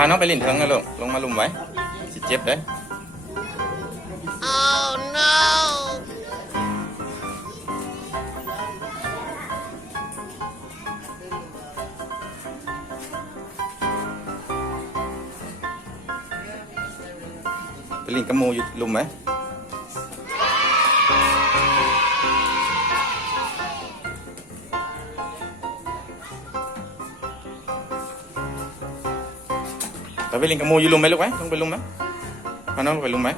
าน้องไปลิ้นเถิงนะลูกลงมาลุมไว้สิเจ็บได้ไปลิ้นกระมูอยู่ลุมไหมไปลิงกับมูอยู่ลุมไหมลูกไหมลงไปลุมไหมพาน้องลงไปลุมไหม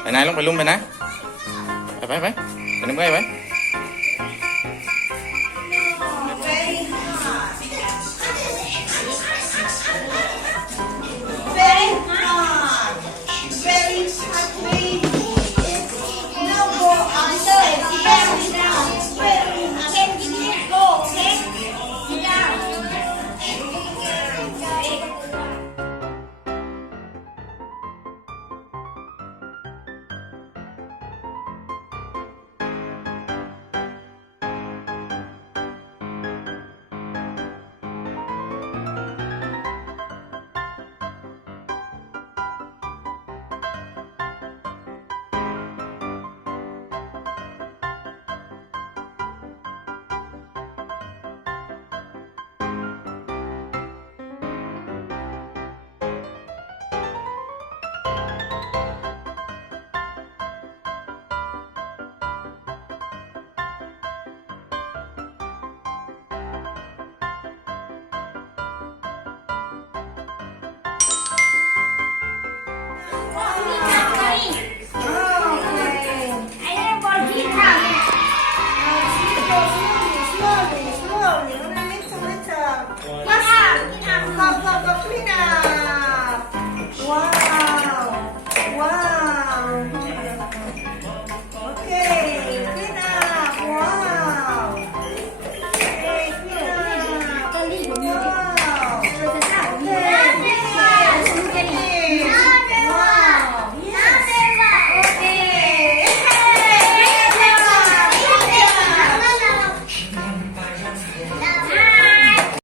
ไปไหนลงไปลุมไปนะไปไปไปไปน้ำไป